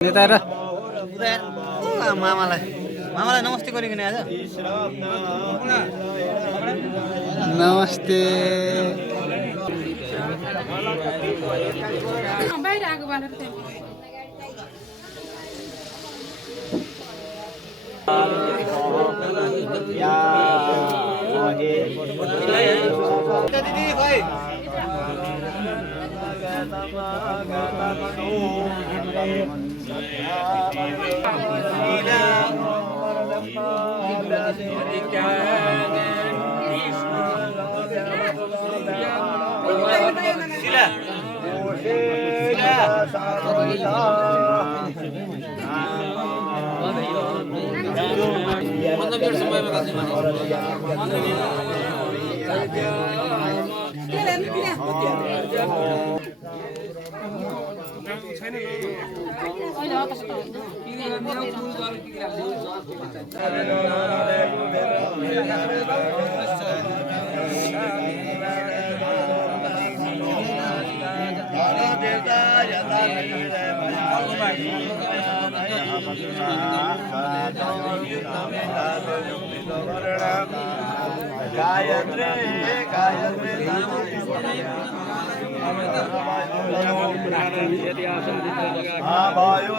नेता र मामालाई नमस्ते गरिकन आज नमस्ते बाहिर आगो बालेर दिदी खै गायत्री गायत्री वायु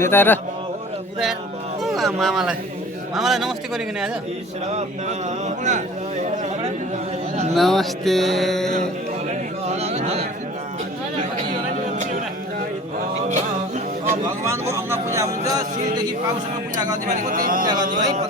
नेता र मामालाई नमस्ते गरिकन आज नमस्ते भगवानको अङ्ग पूजा हुन्छ शिरदेखि पाउसम्म पूजा गर्ने भनेको त्यही पूजा गर्ने है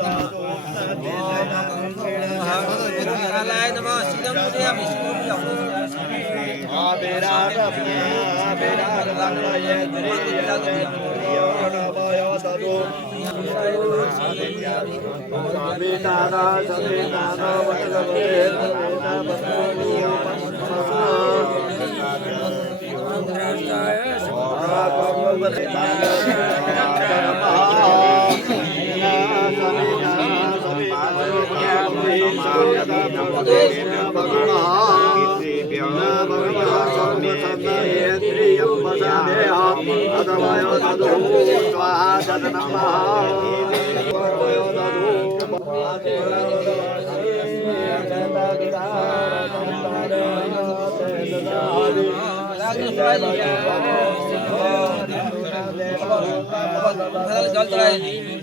Terima kasih.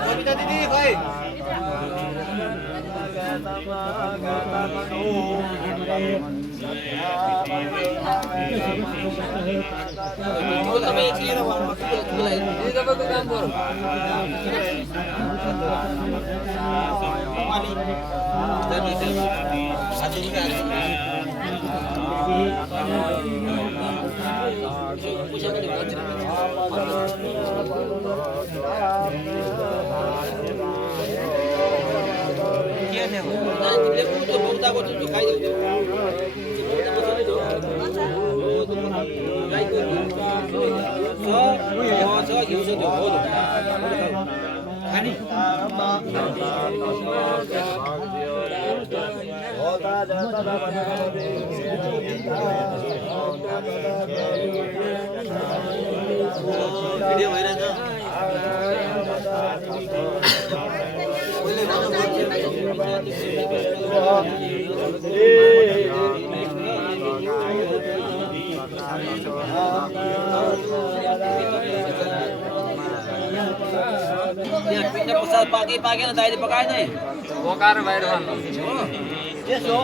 कविता दिदी खै भिडियो भइरहेछ यहाँ पिण्ड प्रसाद पाकेन दाइले पकाएन है पकाएर बाहिर फाल्नु त्यसो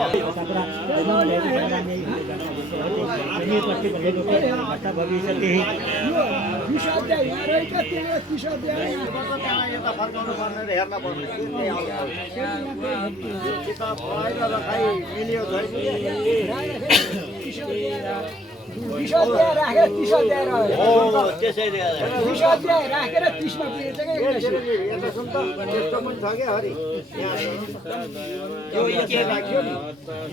त्यसैले राखेर 30 मा पुगेछ के राख्यो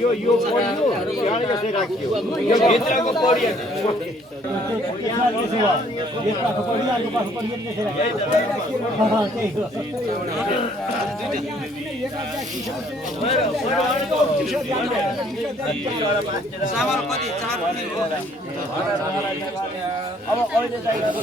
यो पढ्यो यहाँ कसै राख्यो यो भित्रको पढ्यो चामल कति 4 रुपैयाँ हो अब अहिले चाहिँ अब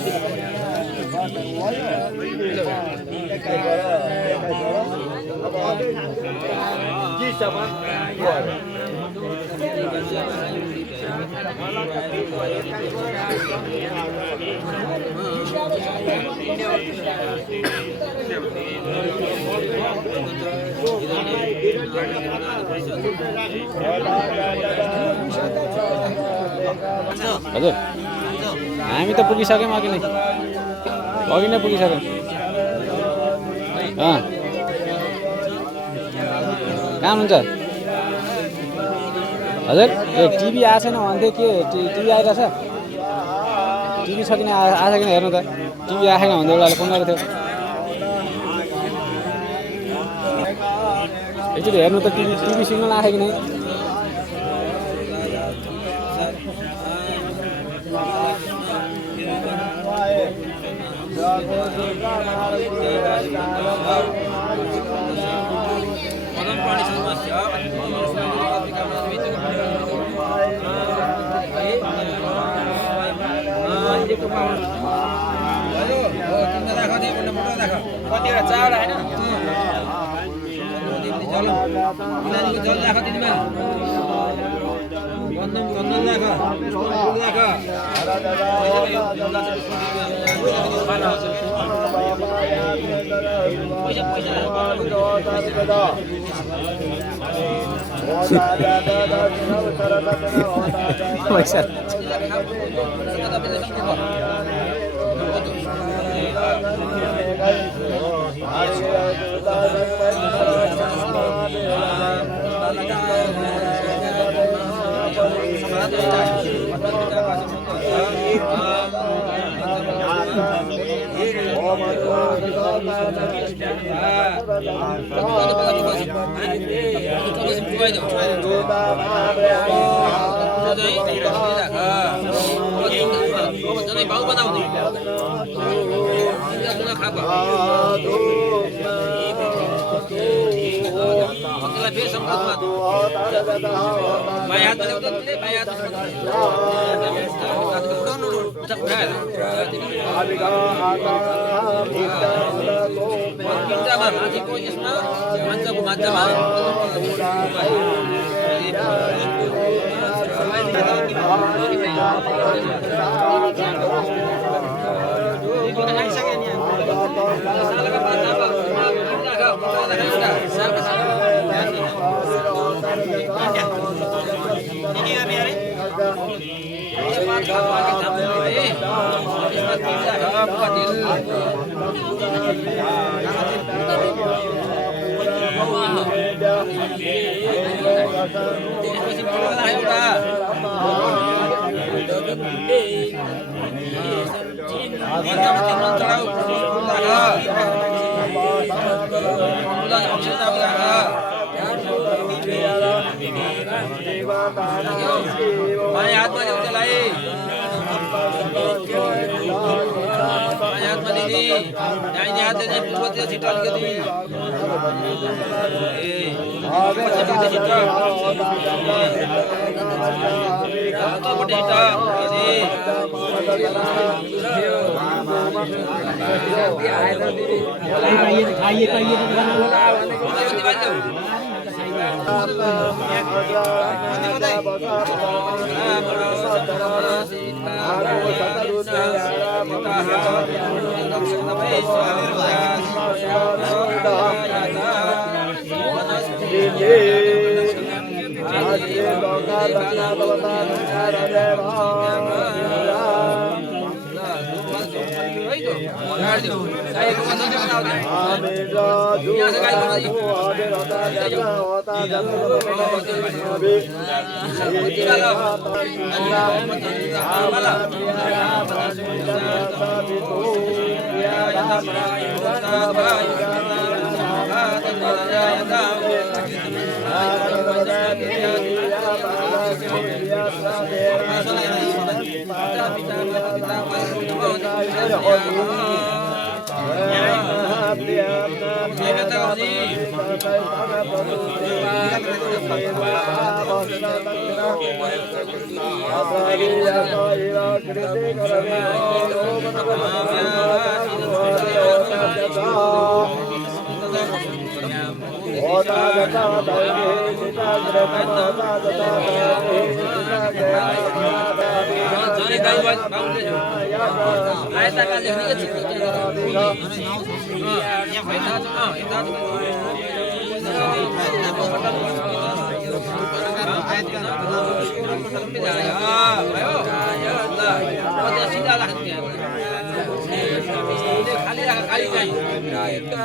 हजुर हामी त पुगिसक्यौँ अघि नै पुगिसक्यौँ कहाँ हुनुहुन्छ हजुर ए टिभी आएको छैन भन्थ्यो के टिभी आइरहेछ टिभी छ कि आएको छैन हेर्नु त टिभी आएको छैन भन्दै एउटाले फोन गरेको थियो एकचोटि हेर्नु त टिभी सिग्नल आएको कि नै कतिवटा चावल होइन जल राख तिमीमा कन्दन राख पैसा भाउ बनाउने माथिको यसमा मञ्चको मध्यमा बाएं हाथ में जब चलाई बाएं हाथ में दी दाहिने हाथ से पूर्वती छिटल के दी पश्चिम छिटल तो बड़े छिटल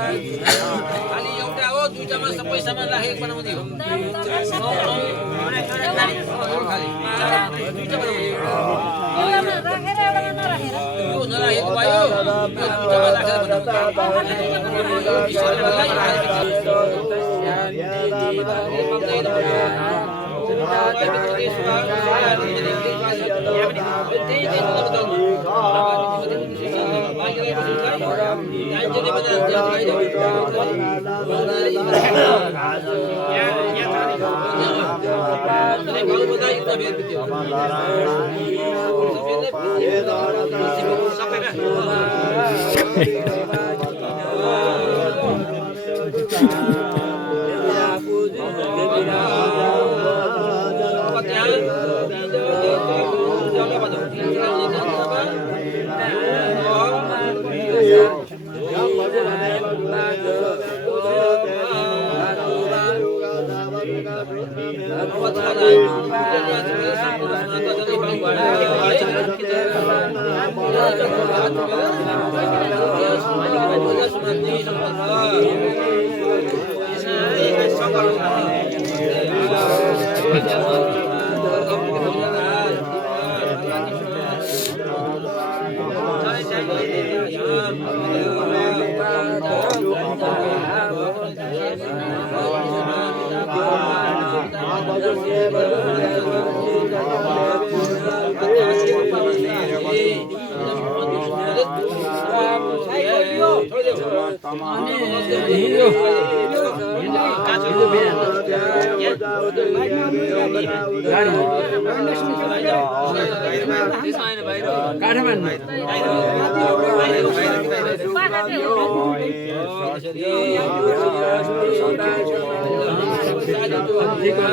खाली एउटा हो दुईटामा सबै सामान राखेको बनाउने हो यो नराखेको भयो दुईटामा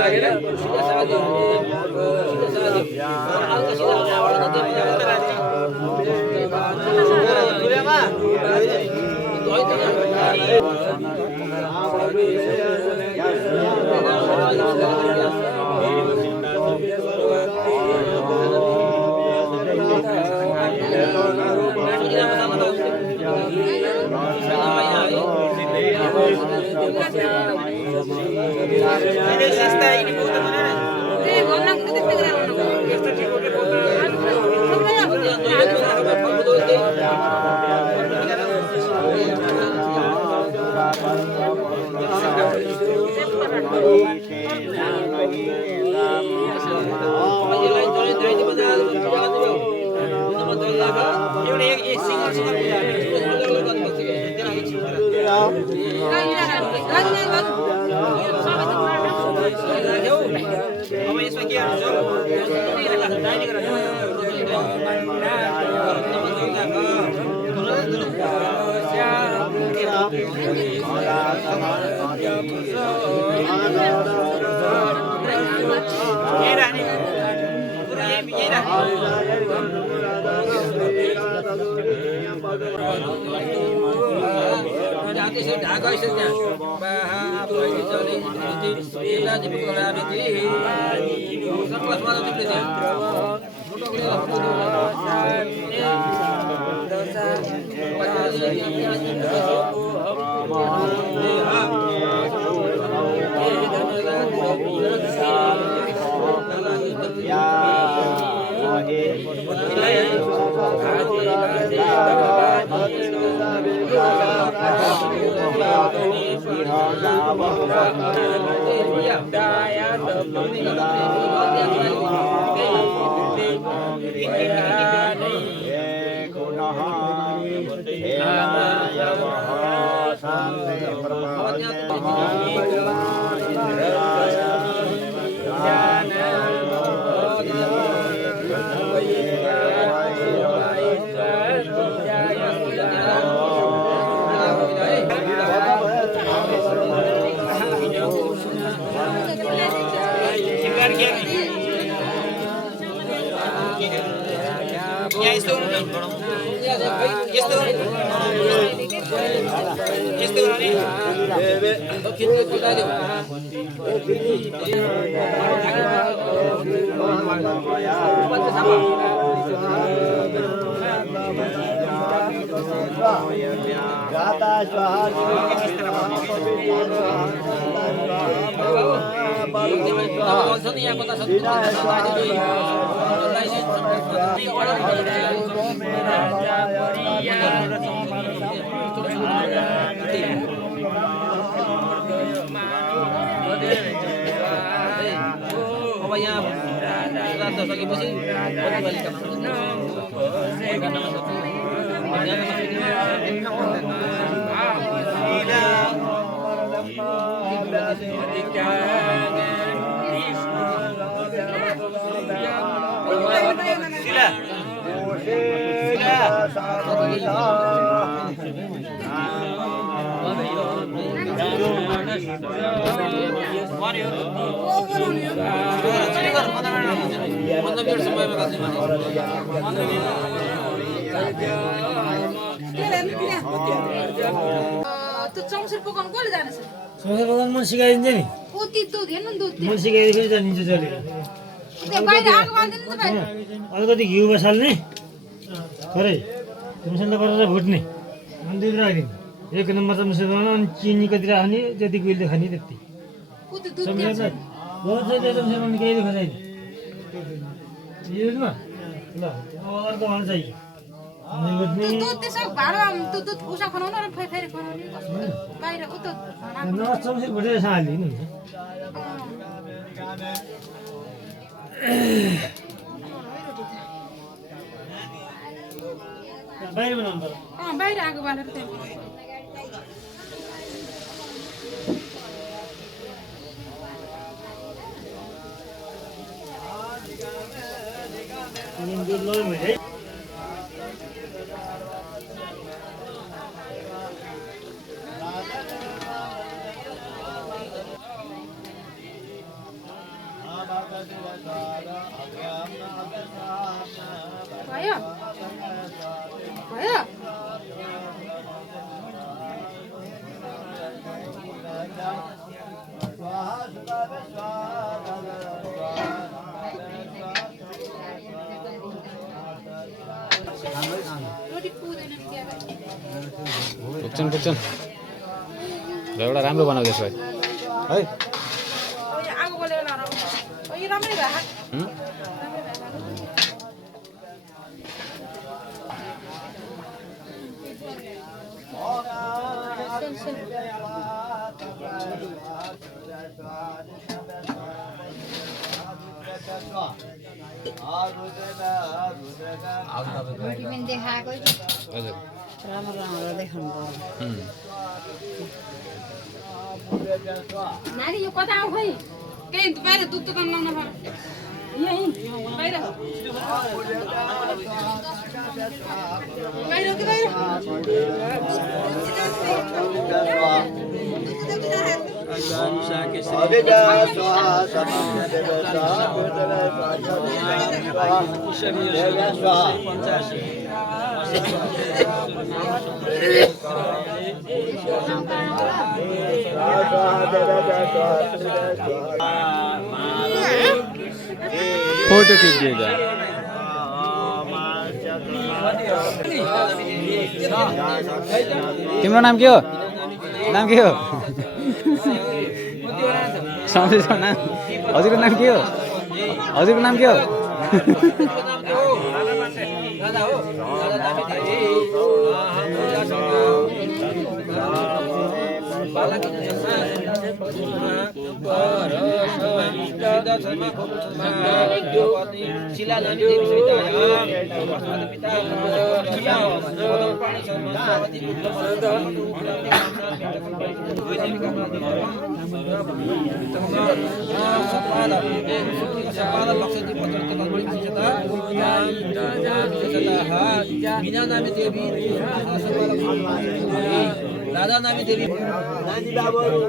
राखेर Hãy subscribe cho kênh Ghiền Mì Gõ để không bỏ lỡ त्यो चौसर पकाउनु कसले जानेछ सबै बगान मन सिकाइदिन्छ नि ओ तितो हेर्नु नि दुध मन सिकाइदियो जानिन्छ चले त्यो बाहिर आगो बाल्दिनु त बाहिर अलिकति घिउ बसाल्ने खरै मुसन्दा गरेर भुट्ने अनि दुध राखिदिने एक नम्बर त मुसन्दा अनि चिनी कति राख्ने जति गुइले खाने त्यति उ त्यो दुध दिन्छ बहुत चाहिँ त्यो मुसन्दा केही खसाइदिने युजमा ल अब अर्को भन्छ चाहियो अनि भुट्ने दुध त्यसो भाँडामा त्यो दुध उसा खनाउनु र फेरि खनाउने बाहिर उता नवाज चौसर भुटेर हालिदिनु हुन्छ बाहिर बनाउनु पर्छ बाहिर आगो बालेर त्यहाँ दुध लग्यो मैले भयो भयो रोटी पुग्दैन नि त्यहाँ पुग्छन् र एउटा राम्रो बनाउँदैछ भाइ है आगो बलेर यो राम्रै भयो हजुर राम्रो देखाउनु पर्यो नानी यो कता आऊ खै केही बाहिर दुध दोकान लाउन पर्यो यहीँ बाहिर बाहिर कि बाहिर फोटो खिचिएगा तिम्रो नाम के हो सम्झेछौ नाम हजुरको नाम के हो मीना नामी देवी राधा नामी देवी नानी बाबुहरू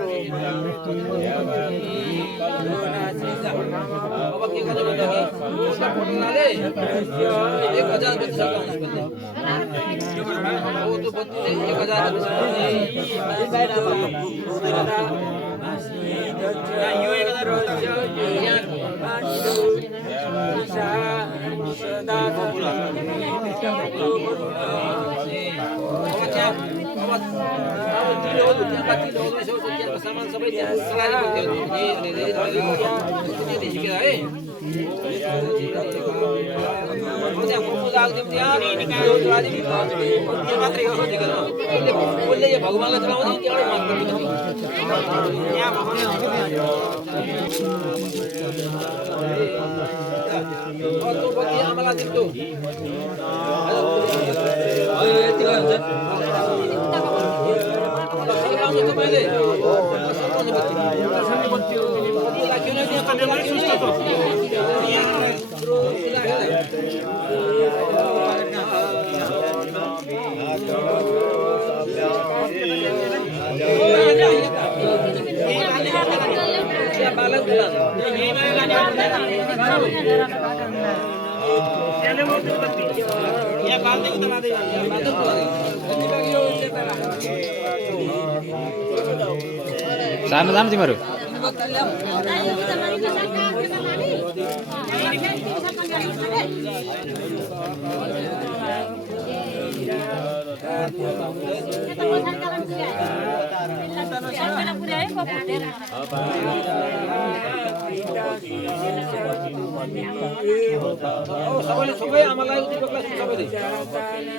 अब के गर्नु भन्दाखेरि उसका फोटोले 1000 बत्ती सकाउनु पर्ने हो त्यो बत्ती चाहिँ 1000 बत्ती यो 1000 सामान सबै भगवान्लाई चलाउने आमालाई दिन्छु सार्न जानु तिमीहरू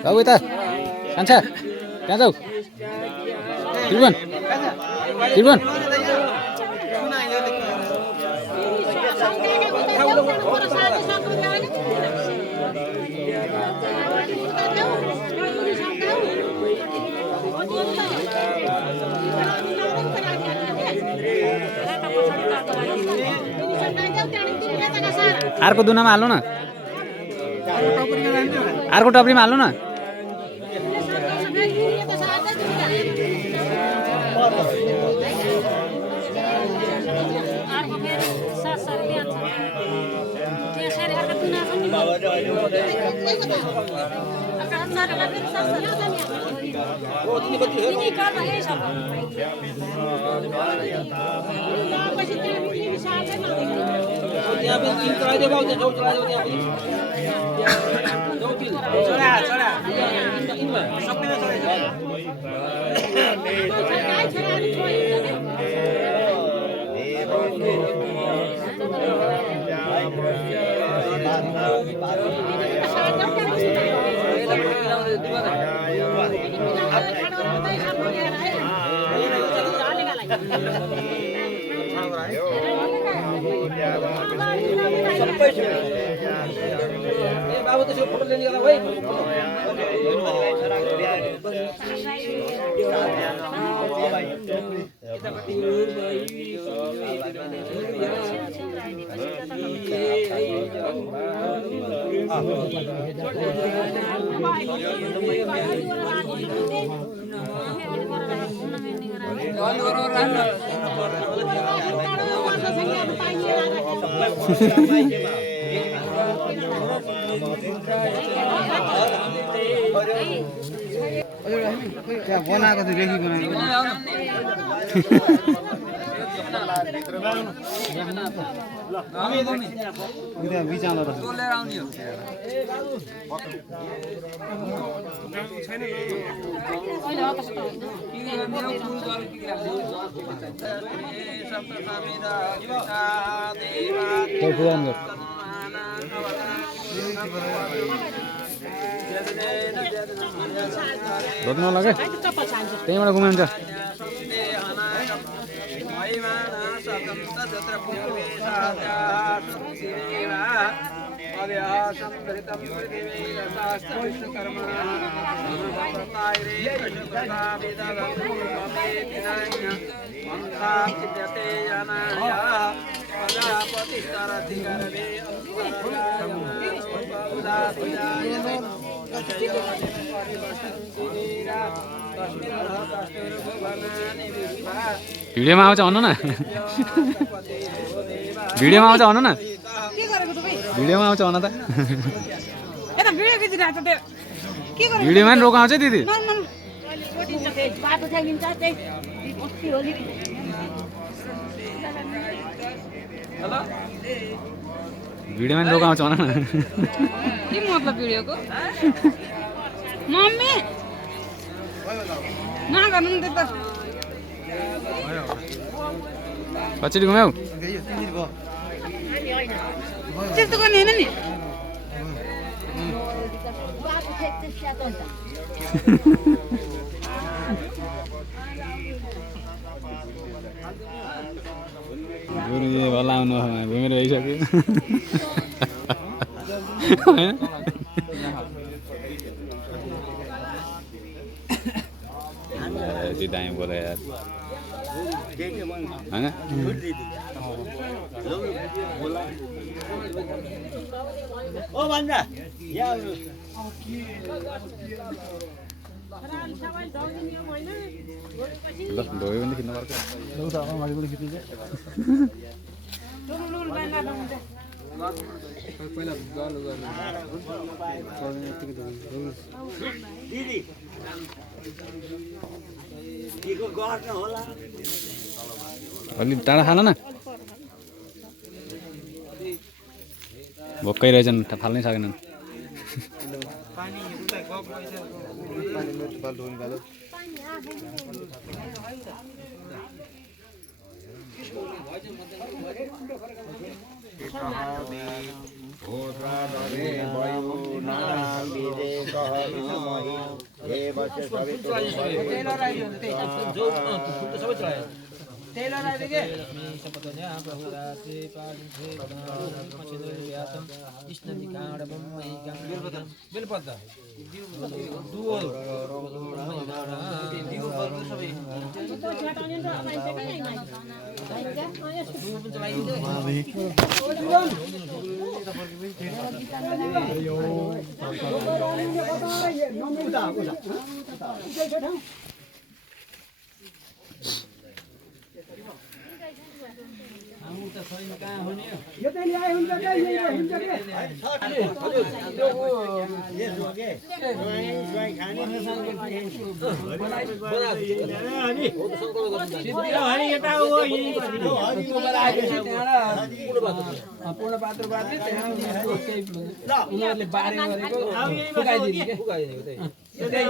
जाऊ यता कान्छा कहाँ जाऊ त्रिभुवन त्रिभुवन अर्को दुनामा हाल्नु न अर्को टप्रीमा हाल्नु न बाबु त्यसको फोटो लिने होला भाइ क्या बनाएको थियो रेखी बनाएको बिचाउँदा रोक्नु नलागे त्यहीँबाट घुमाइन्छ भिडियोमा आउँछ भन्नु न भिडियोमा आउँछ भन्नु न के गरेको तपाईँ भिडियोमा आउँछ भन त यता भिडियो खिचिरहेको छ त्यो के गरेको भिडियोमा नि रोकाउँछ दिदी बाटो छाकिन्छ त्यही अस्ति होली भिडियोमा नि रोकाउँछ भन न के मतलब भिडियोको मम्मी नगर्नु नि त्यस्तो कसरी घुम्यौ त्यस्तो गर्ने होइन नि बाटो छेक्छ स्यातो हुन्छ गुरुजी होला आउनु घुमेर आइसक्यो यति दामी बोला यार होइन ओ भन्दा यहाँ ल ढोयो भने खिच्नु पर्छ दिदी दिको गर्न होला अलि टाढा खान न भोकै रहेछन् फाल्नै सकेनन् पूर्ण पात्र बाँध्ने उनीहरूले बारे गरेको फुकाइदिने के त्यही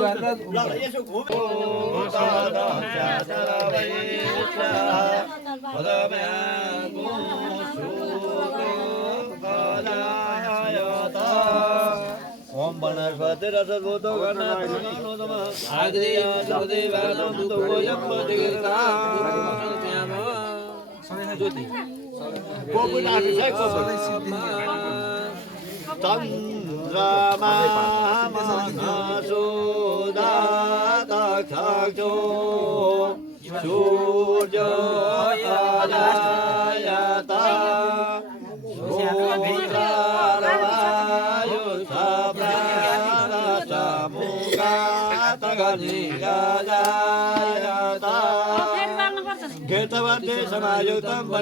ओम वनस्पति रसभूतो चन्द्रमा मनसुदातक्षो सूर्यो आदायता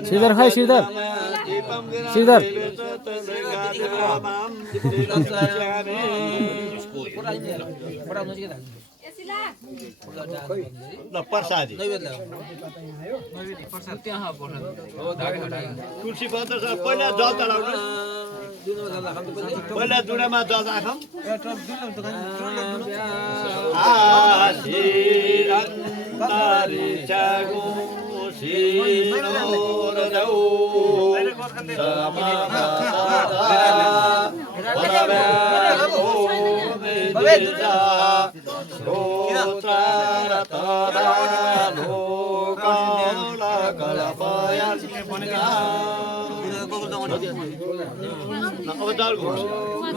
श्रीधर खै श्रीधर श्रीधर प्रसादी तुलसी पत्र छ पहिला जल चलाउनु पहिला जुडामा जल राखौँ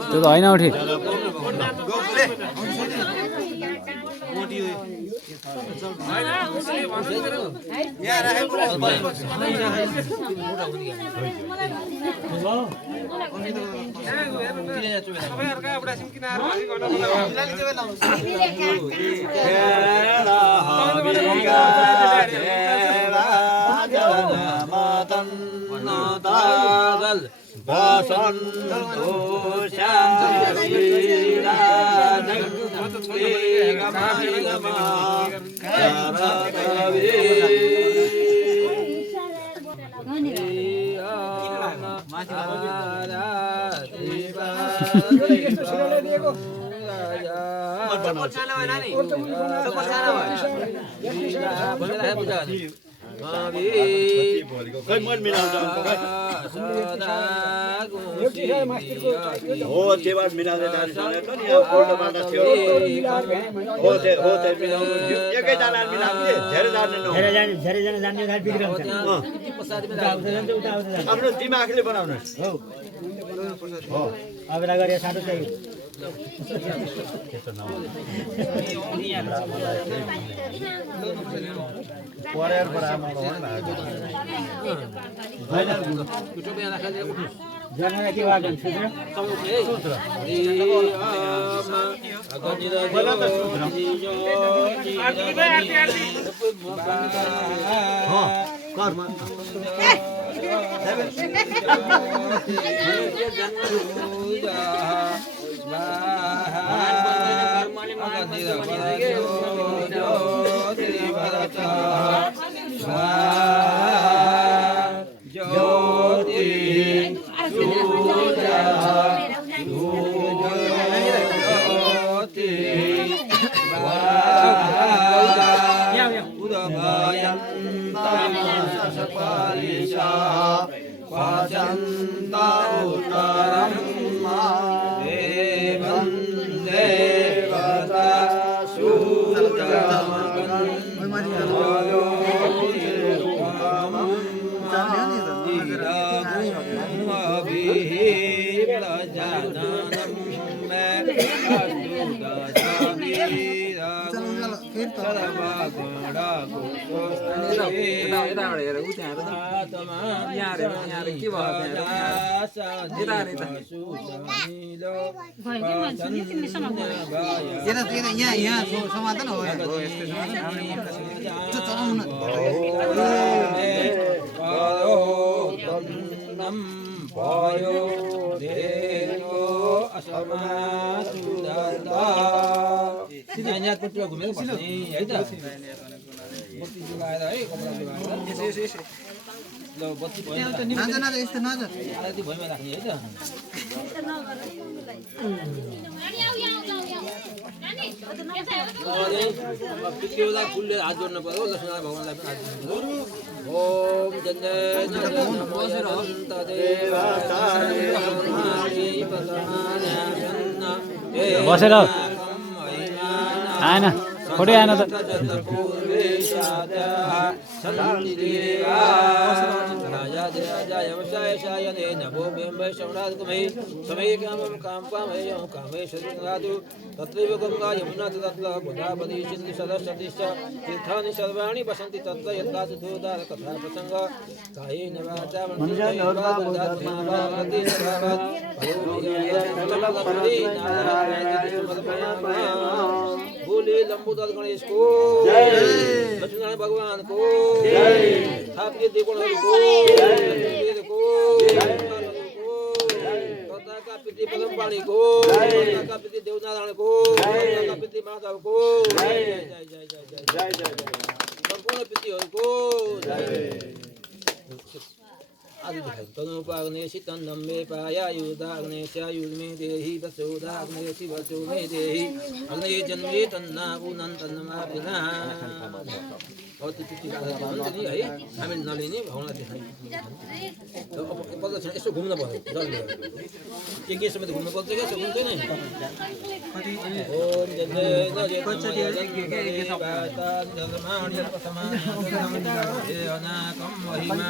त्यो त होइन उठी खै मन मिलाउँछ हो त्यही मिलाउँदै जान्छ नि यहाँ थियो हो त्यो मिलाउनु एकैजना मिलाउने धेरैजना जान्ने गाडी बिग्रन्छ आफ्नो दिमागले बनाउनु हो अबेला गरे साटो चाहिँ परेर बराबर जनरा के वागन सुत्र समाधान हो घुमेको है त बत्ती जुगाएर है कपडा जुगाएर ल बत्ती भयो यस्तो नजर आदि भइमा राख्ने है त पित्योदा फुलले हात जोड्नु पर्यो लक्ष्मीनारायण भगवानलाई पनि हात जोड्नु ओम जय नमो हन्त देवा बसेर आएन फोटो आएन त तत्रैव गंगा यमुना तत्र गोदावरी सिन्धु सरस्वतीश्च तीर्थानि सर्वाणि वसन्ति तत्र यथा सुधोदार कथा प्रसंग कायेन वाचा बोले लंबोदर गणेश को जय, लक्ष्मीनारायण भगवान को जय, थापिए देवगण को जय, को तथा का पितृ पदमपाणि को तथा का पितृ देवनारायण को तथा का पितृ माधव को जय जय जय जय जय जय संपूर्ण पितृहरूको जय आदि दिखाई तनुपाग्ने सितन्नम मे पायायुदाग्ने स्यायुर्मे देहि वसोदाग्ने शिवचो मे देहि अग्ने जन्मे तन्ना पुनन्तन्नमापिना अब त्यो पिटी गाडा हुन्छ नि है हामी नलिने भाउना देखाइन्छ अब प्रदक्षिणा यसो घुम्न पर्यो जल्दी के समेत घुम्नु पर्छ क्या सो हुन्छ नि ओम जय जय जय अनाकम महिमा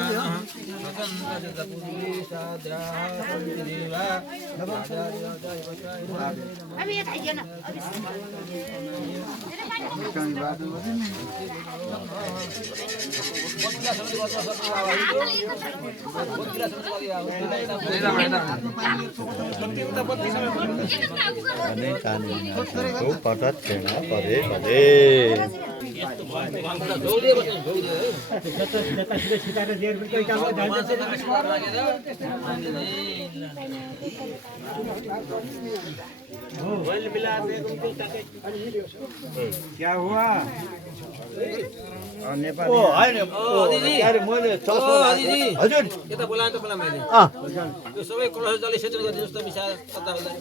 अब ये खाइए ना क्या हुआ नेपाली ओ हैन यार मैले हजुर यता बोलाएँ त बोला मैले यो सबै कलश जलले सेचन गरिदिनुहोस् त मिसा कता होला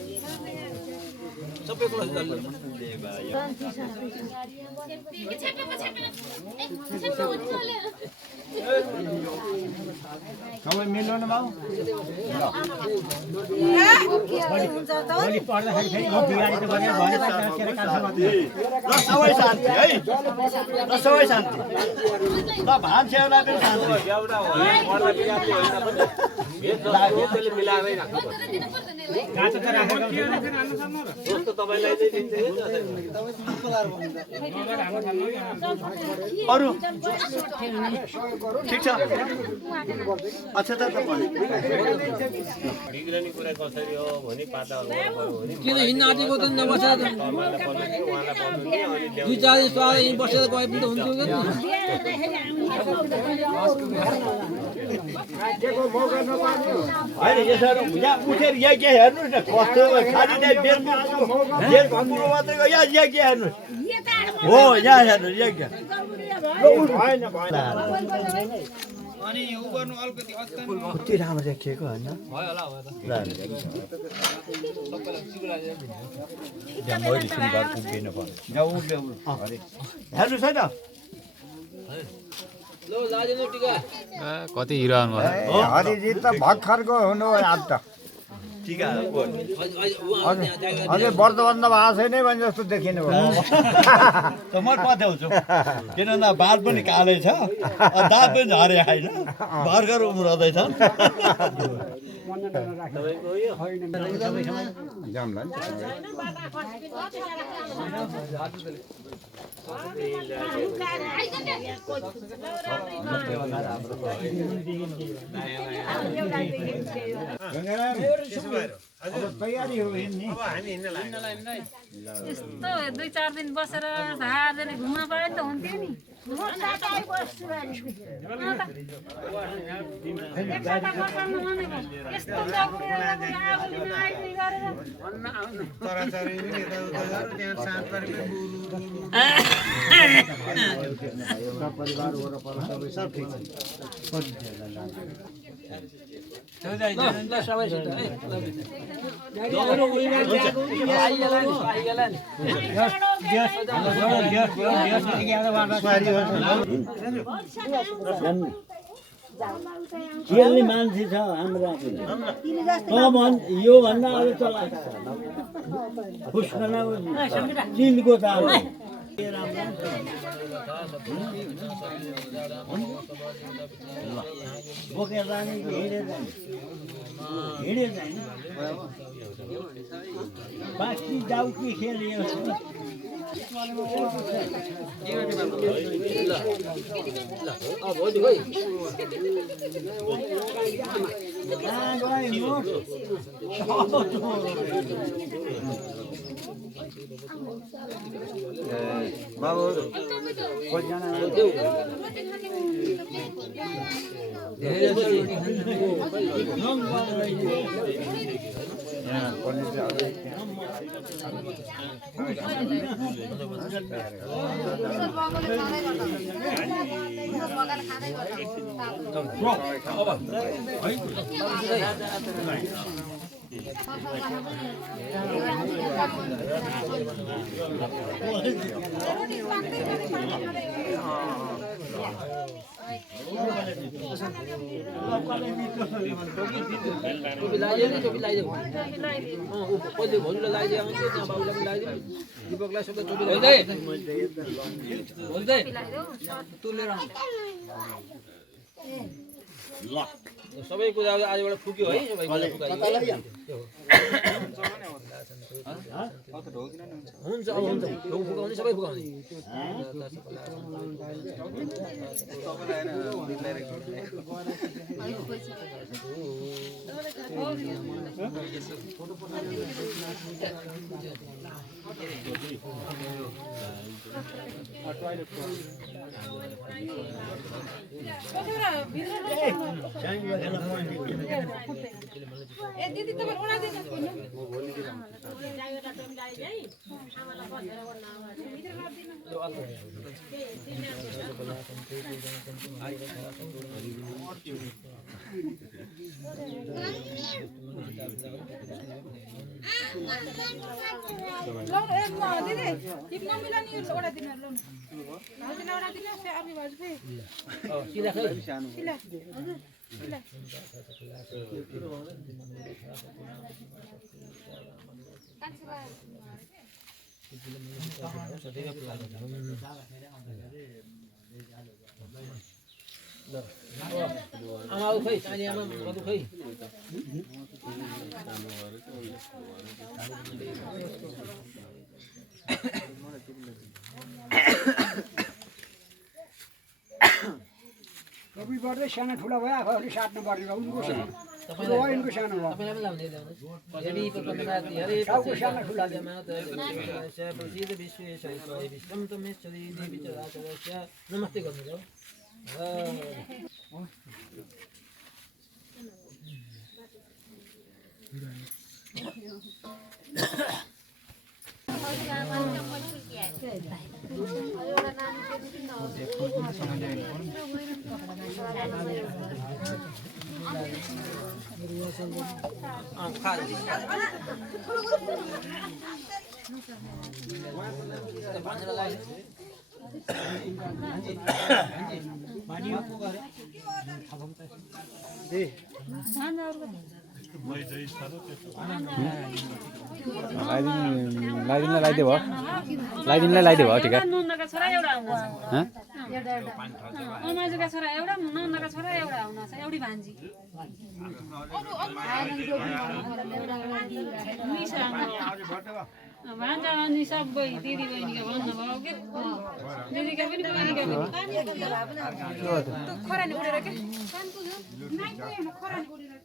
सबै कलश जलले सबै मिल्नु न बाउ ल सबै शान्ति है ल सबै शान्ति ल भान सेवला पनि शान्ति एउटा हो पर्ला बिराती होइन पनि भेटले मिलाएरै राख्नु पर्छ गाछो त राखेको जस्तो तपाईलाई चाहिँ दिन्छ अरु ठीक छ अच्छा त बिग्रने कुरा कसरी हो भने पाता किन हिँड्न आँटेको त नबसेर दुई चार दिन सवार यहीँ बसेर गए पनि त हुन्थ्यो होइन यसरी यहाँ उठेर यहाँ के हेर्नुहोस् न कस्तो खाली त्यहाँ बेल भन्नु मात्रै यहाँ के हेर्नुहोस् हो यहाँ हेर्नुहोस् यहाँ क्या अनि यो गर्नु अलिकति कति राम्रो देखिएको होइन भयो होला भयो हेर्नुहोस् है त लो लाजेनु टिका कति हिरो आउनु हरिजी त भर्खरको हुनु हो आज त टिका अझै व्रतबन्धमा आएको छैन भने जस्तो देखिनु भयो त म पत्याउँछु किनभने बाल पनि कालै छ दाँत पनि झरे होइन भर्खर उम्रदैछ जामला नि तयारी हो हिँड्ने यस्तो 2-4 दिन बसेर झारले घुम्न पाए त हुन्थ्यो नि यस्तो परिवार वरपर सबै सब ठिक छ खेल्ने मान्छे छ हाम्रो यो भन्दा अरू चला चिनको त बोकेर जाने हिँडेर जाने बाँकी जाऊ कि खेल्यो बाबु टोपी लगाइदियो नि टोपी लगाइदियो पहिले भोलिलाई लगाइदियो आउँथ्यो त्यहाँ बाबुलाई पनि लगाइदियो दिपकलाई सबै टोपी सबै कुरा आजबाट फुक्यो है सबै कुरा हुन्छ अब हुन्छ फुकाउने सबै फुकाउने ए दिदी तपाईं ओडा दिनु आमा खै सानी आमा मधु खै टोपी पर्दै सानो ठुलो भयो आफूले साट्नु पर्ने उनको सानो यिनको सानो भयो तपाईलाई पनि लाउने यदि प्रपन्नवादी हरे टाउको सानो ठुला नमस्ते गर्नु लगाइदिनु भयो ठिक नन्दका छोरा एउटा आउनुहुन्छ अमाजुका छोरा एउटा नन्दका छोरा एउटा आउनुहुन्छ एउटी भान्जी भान्जा अनि सबै दिदी बहिनीका भन्नुभयो के दिदीका पनि बहिनीका पनि खरानी उडेर के खरानी उडेर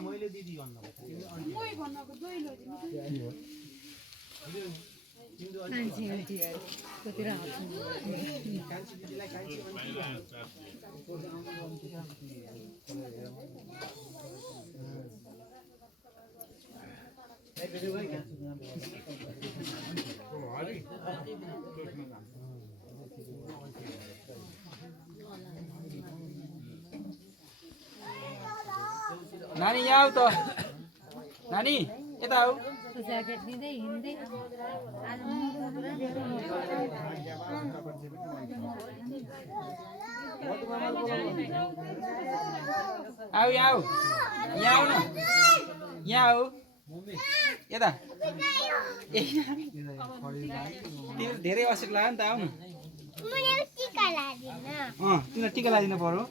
मैले दिदी नानी यहाँ आऊ त नानी यता आऊ ज्याकेट दिँदै हिँड्दै आऊ यहाँ आऊ यहाँ आऊ न यहाँ आऊ यता तिमीले धेरै असर लाग्यो नि त आऊ न तिमीलाई टिका लगाइदिनु पर्यो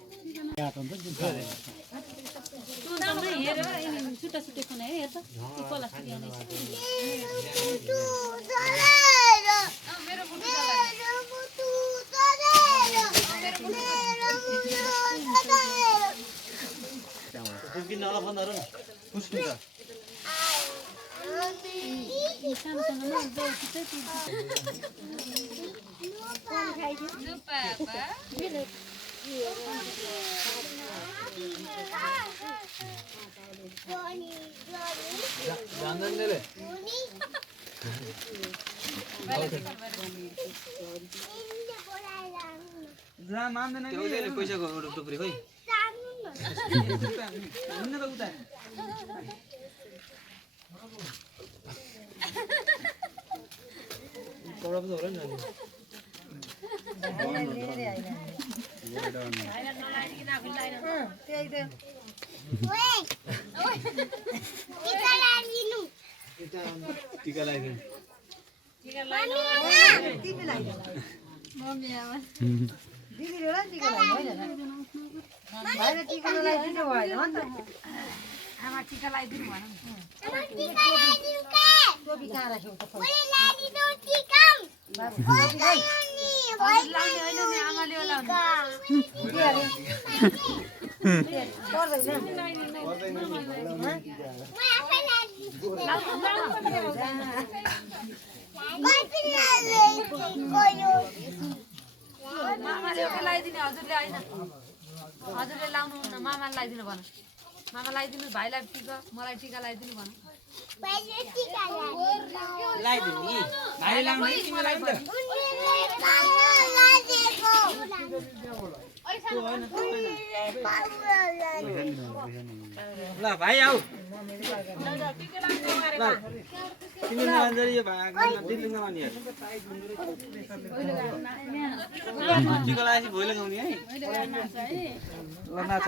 हेरेर छुट्टा छुट्टै कुनै हेर त प्लास्टिक Bonnie. पैसाको एउटा टुक्री खै टीका लगाइदिनु हजुरले लाउनु हुन्न मामाले लगाइदिनु भन मामा लगाइदिनु भाइलाई टिका मलाई टिका लगाइदिनु भन लगाइदिनु नि भाइ लाउनु नि तिमीलाई पनि ल भाइ आऊ ल तिमी नअञ्जली यो भागमा दिल्ली लगाउने टिका लगाएपछि भोइ लगाउने है ल नाच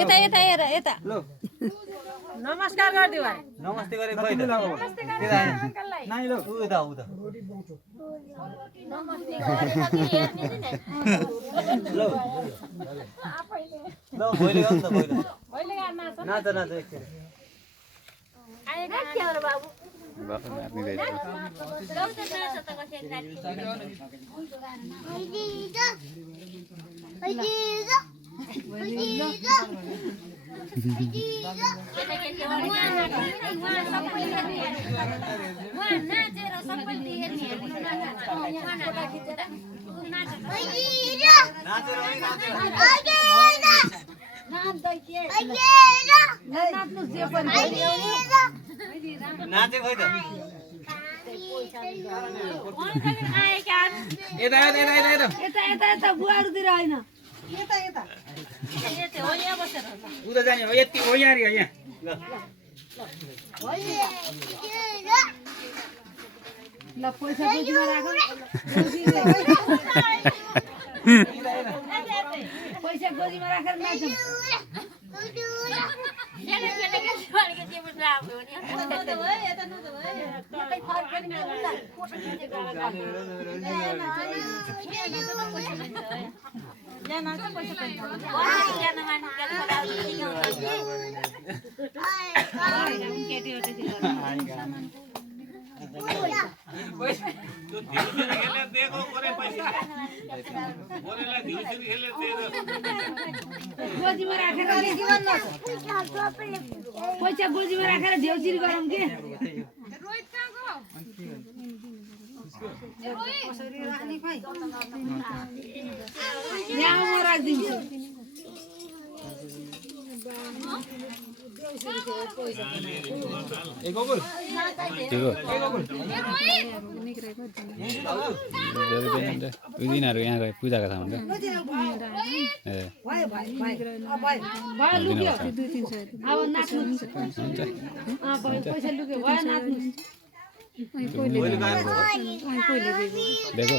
यता यता हेर यता ल नमस्कार गर्दियो भाइ नमस्ते गरे खै त नाइ ल उता उता नमस्ते गरेपछि हेर्ने ल ल भोइ लगाउँ त भोइ भइले गाड्न नाच नाच एकछिन आएका के हो बाबु बाफा नाच्ने रहेछ नाचे खै त यता यता यता यता यता यता यता बुवाहरुतिर हैन यता यता यता हो यहाँ बसेर उता जाने हो यति हो यहाँ रे यहाँ ल ल पैसा गोजीमा राख पैसा गोजीमा राखेर नाचौँ गोजीमा राखेर पैसा गोजीमा राखेर ढेउसिरी गरौँ के यहाँ म राखिदिन्छु उनीहरू यहाँ गए पूजाको ठाउँमा अब नाच्नु पैसा लुक्यो भयो नाच्नु देखो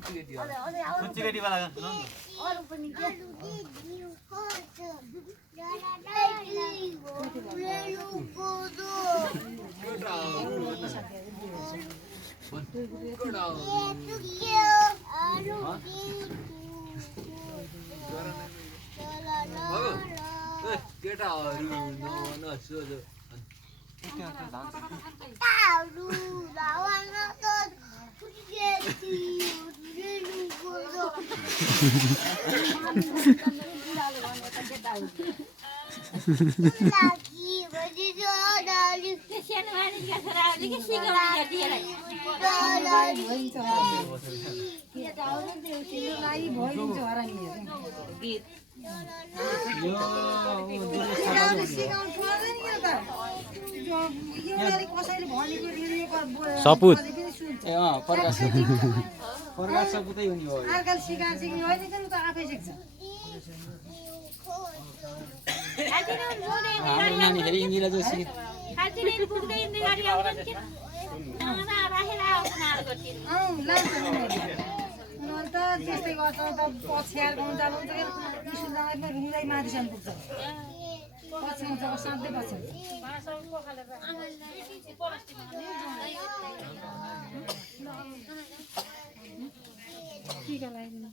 कुच्ची वाला Lagi, baju सपुत ए प्रकाश प्रकाश सपुतै हुने हो अर्काले सिकाएर सिक्ने होइन कि त आफै सिक्छ हाम्रो नानीखेरि इन्दिरा जोशी अन्त त्यस्तै गर्छ त पछ्याएर गाउँ जान्छ स्कुल जाँदा रुँदै माथिसम्म पुग्छ पछ्याउँछ सधैँ पछ्याउँछ टिका लगाइदिनु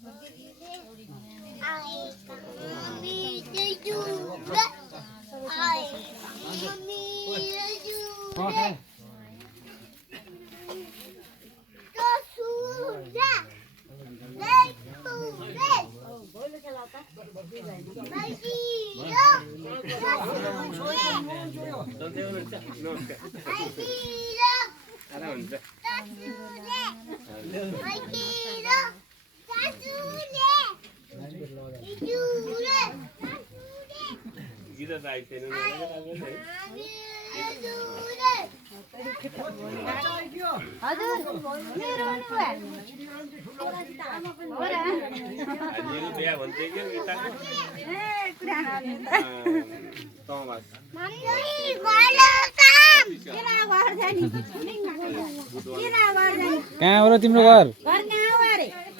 कहाँ हो र तिम्रो घर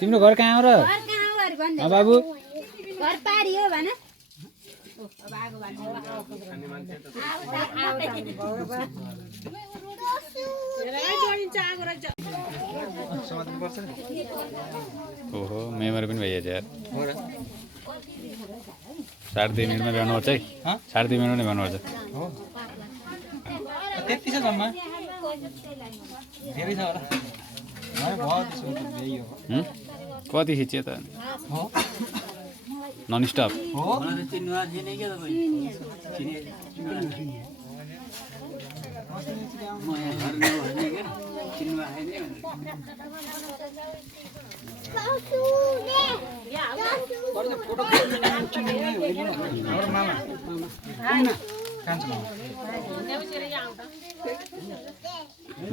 तिम्रो घर कहाँ हो र बाबु घर पारी हो भन ओहो मेमोरी पनि भइहाल्छ यार 2.5 मिनटमा भ्याउनुपर्छ है 2.5 मिनट नै भ्याउनुपर्छ त्यति छ जम्मा धेरै छ होला कति खिच्यो त नन स्टप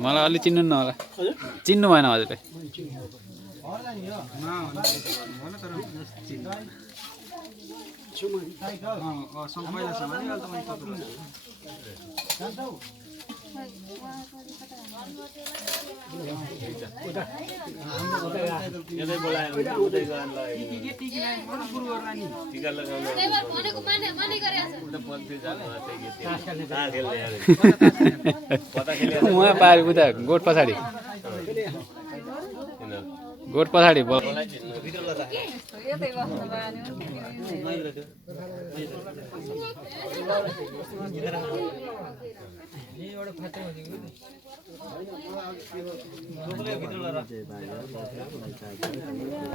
मलाई अलि चिन्नु न होला चिन्नु भएन हजुरले उहाँ पारि उता गोठ पछाडि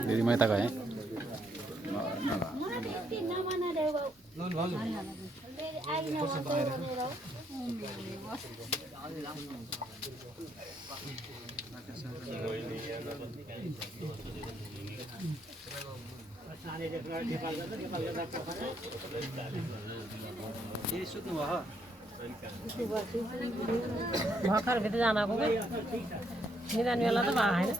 दिदी मैं तक है भर्खर भित्र जानको निदान बेला त भयो हैन